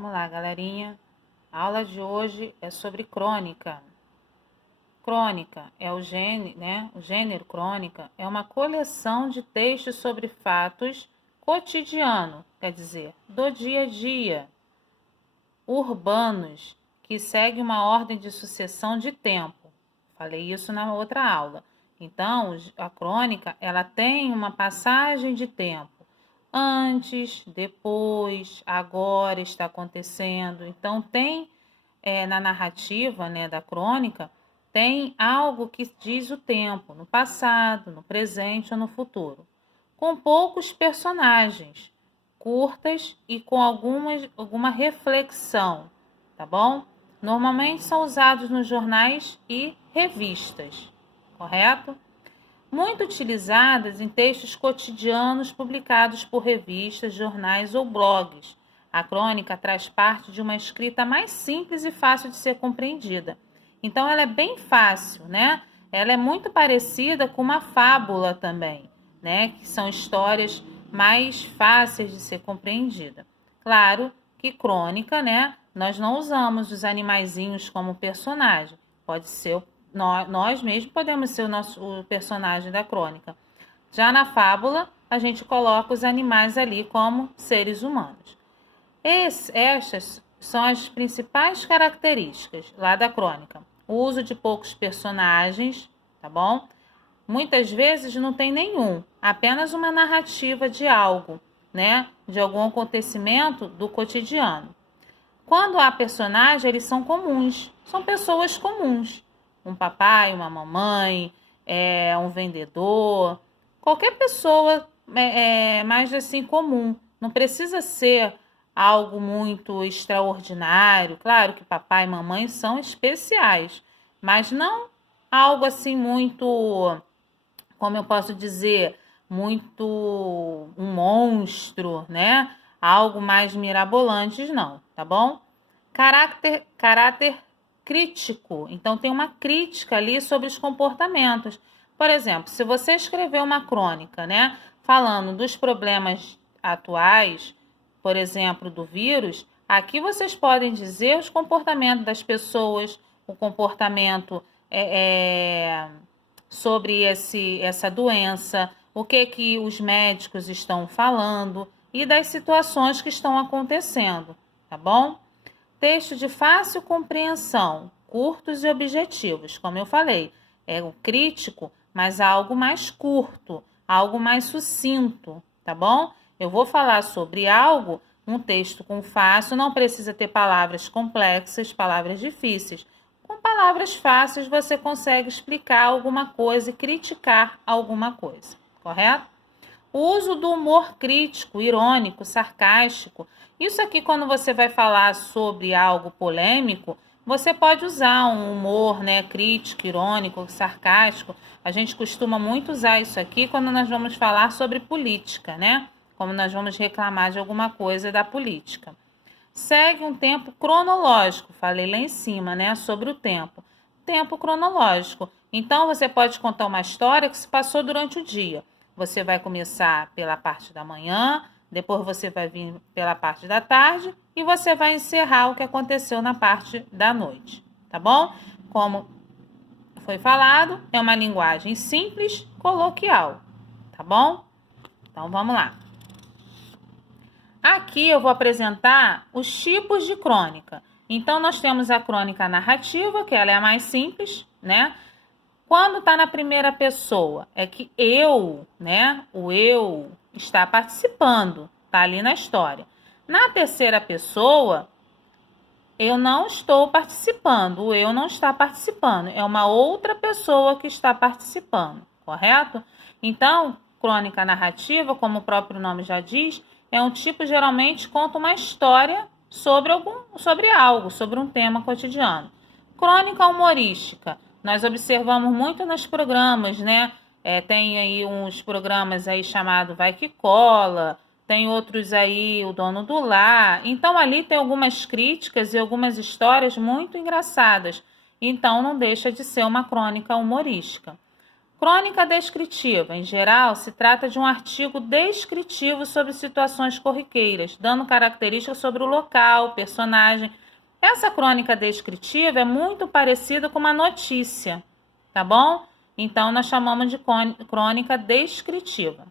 Vamos lá, galerinha. A aula de hoje é sobre crônica. Crônica é o gênero, né? O gênero crônica é uma coleção de textos sobre fatos cotidianos, quer dizer, do dia a dia, urbanos, que segue uma ordem de sucessão de tempo. Falei isso na outra aula. Então, a crônica, ela tem uma passagem de tempo. Antes, depois, agora está acontecendo. Então, tem na narrativa, né, da crônica, tem algo que diz o tempo, no passado, no presente ou no futuro. Com poucos personagens, curtas e com alguma reflexão, tá bom? Normalmente são usados nos jornais e revistas, correto? Muito utilizadas em textos cotidianos publicados por revistas, jornais ou blogs. A crônica traz parte de uma escrita mais simples e fácil de ser compreendida. Então, ela é bem fácil, né? Ela é muito parecida com uma fábula também, né? Que são histórias mais fáceis de ser compreendida. Claro que crônica, né? Nós não usamos os animaizinhos como personagem. Pode ser nós mesmos podemos ser o personagem da crônica. Já na fábula, a gente coloca os animais ali como seres humanos. Estas são as principais características lá da crônica. O uso de poucos personagens, tá bom? Muitas vezes não tem nenhum, apenas uma narrativa de algo, né? De algum acontecimento do cotidiano. Quando há personagens, eles são comuns, são pessoas comuns. Um papai, uma mamãe, um vendedor, qualquer pessoa mais assim comum. Não precisa ser algo muito extraordinário. Claro que papai e mamãe são especiais, mas não algo assim muito, como eu posso dizer, muito um monstro, né? Algo mais mirabolante, não, tá bom? Caráter crítico. Então, tem uma crítica ali sobre os comportamentos. Por exemplo, se você escrever uma crônica, né, falando dos problemas atuais, por exemplo, do vírus, aqui vocês podem dizer os comportamentos das pessoas, o comportamento sobre essa doença, o que os médicos estão falando e das situações que estão acontecendo, tá bom? Texto de fácil compreensão, curtos e objetivos, como eu falei, é o crítico, mas algo mais curto, algo mais sucinto, tá bom? Eu vou falar sobre algo, um texto com fácil, não precisa ter palavras complexas, palavras difíceis. Com palavras fáceis você consegue explicar alguma coisa e criticar alguma coisa, correto? O uso do humor crítico, irônico, sarcástico. Isso aqui, quando você vai falar sobre algo polêmico, você pode usar um humor, né, crítico, irônico, sarcástico. A gente costuma muito usar isso aqui quando nós vamos falar sobre política, né? Como nós vamos reclamar de alguma coisa da política. Segue um tempo cronológico, falei lá em cima, né, sobre o tempo. Tempo cronológico. Então, você pode contar uma história que se passou durante o dia. Você vai começar pela parte da manhã, depois você vai vir pela parte da tarde e você vai encerrar o que aconteceu na parte da noite, tá bom? Como foi falado, é uma linguagem simples, coloquial, tá bom? Então, vamos lá. Aqui eu vou apresentar os tipos de crônica. Então, nós temos a crônica narrativa, que ela é a mais simples, né? Quando está na primeira pessoa, é que eu, né? O eu está participando, está ali na história. Na terceira pessoa, eu não estou participando, o eu não está participando, é uma outra pessoa que está participando, correto? Então, crônica narrativa, como o próprio nome já diz, é um tipo geralmente conta uma história sobre algo, sobre um tema cotidiano. Crônica humorística. Nós observamos muito nos programas, né? Tem aí uns programas aí chamado Vai Que Cola, tem outros aí, O Dono do Lar. Então, ali tem algumas críticas e algumas histórias muito engraçadas. Então, não deixa de ser uma crônica humorística. Crônica descritiva, em geral, se trata de um artigo descritivo sobre situações corriqueiras, dando características sobre o local, personagem. Essa crônica descritiva é muito parecida com uma notícia, tá bom? Então, nós chamamos de crônica descritiva.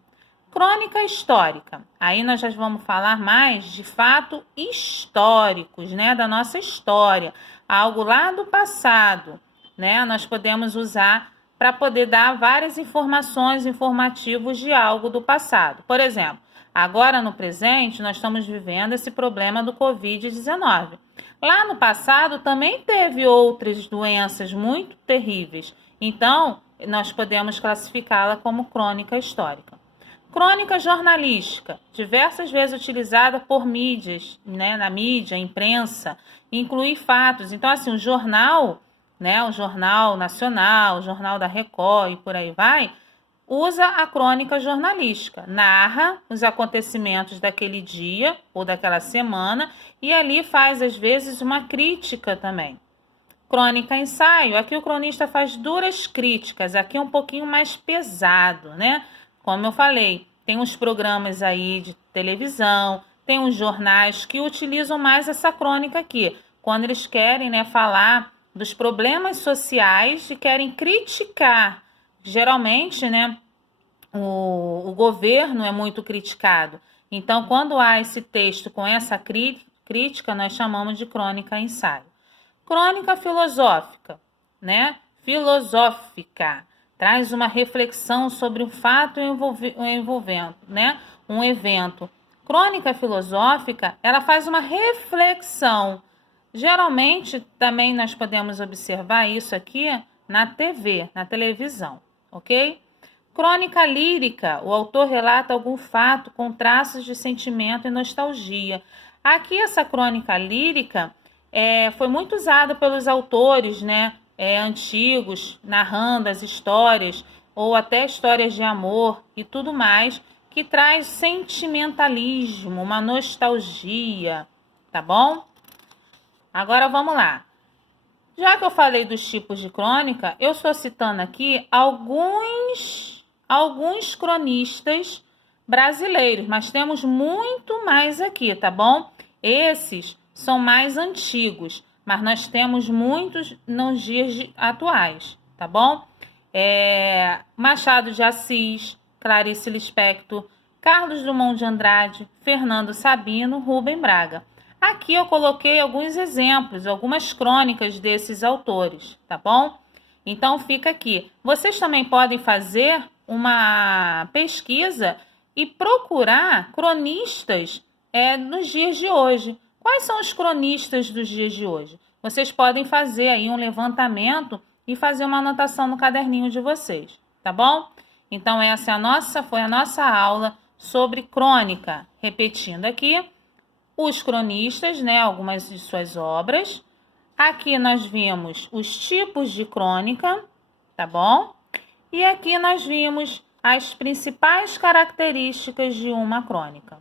Crônica histórica. Aí nós já vamos falar mais de fatos históricos, né, da nossa história, algo lá do passado, né? Nós podemos usar para poder dar várias informativos de algo do passado. Por exemplo, agora no presente nós estamos vivendo esse problema do Covid-19. Lá no passado também teve outras doenças muito terríveis. Então, nós podemos classificá-la como crônica histórica. Crônica jornalística, diversas vezes utilizada por mídias, né, na mídia, imprensa, inclui fatos. Então, assim, o jornal, né, o Jornal Nacional, o Jornal da Record e por aí vai, usa a crônica jornalística, narra os acontecimentos daquele dia ou daquela semana e ali faz, às vezes, uma crítica também. Crônica ensaio, aqui o cronista faz duras críticas, aqui é um pouquinho mais pesado, né? Como eu falei, tem uns programas aí de televisão, tem uns jornais que utilizam mais essa crônica aqui, quando eles querem, né, falar dos problemas sociais e querem criticar. Geralmente, né, o governo é muito criticado. Então, quando há esse texto com essa crítica, nós chamamos de crônica ensaio. Crônica filosófica, né? Filosófica. Traz uma reflexão sobre um fato envolvendo, né, um evento. Crônica filosófica, ela faz uma reflexão. Geralmente, também nós podemos observar isso aqui na TV, na televisão, ok? Crônica lírica, o autor relata algum fato com traços de sentimento e nostalgia. Aqui, essa crônica lírica foi muito usada pelos autores, né, antigos, narrando as histórias, ou até histórias de amor e tudo mais, que traz sentimentalismo, uma nostalgia, tá bom? Agora vamos lá. Já que eu falei dos tipos de crônica, eu estou citando aqui alguns cronistas brasileiros, mas temos muito mais aqui, tá bom? Esses são mais antigos, mas nós temos muitos nos dias atuais, tá bom? Machado de Assis, Clarice Lispector, Carlos Drummond de Andrade, Fernando Sabino, Rubem Braga. Aqui eu coloquei alguns exemplos, algumas crônicas desses autores, tá bom? Então fica aqui. Vocês também podem fazer uma pesquisa e procurar cronistas nos dias de hoje. Quais são os cronistas dos dias de hoje? Vocês podem fazer aí um levantamento e fazer uma anotação no caderninho de vocês, tá bom? Então essa foi a nossa aula sobre crônica. Repetindo aqui, os cronistas, né, algumas de suas obras. Aqui nós vimos os tipos de crônica, tá bom? E aqui nós vimos as principais características de uma crônica.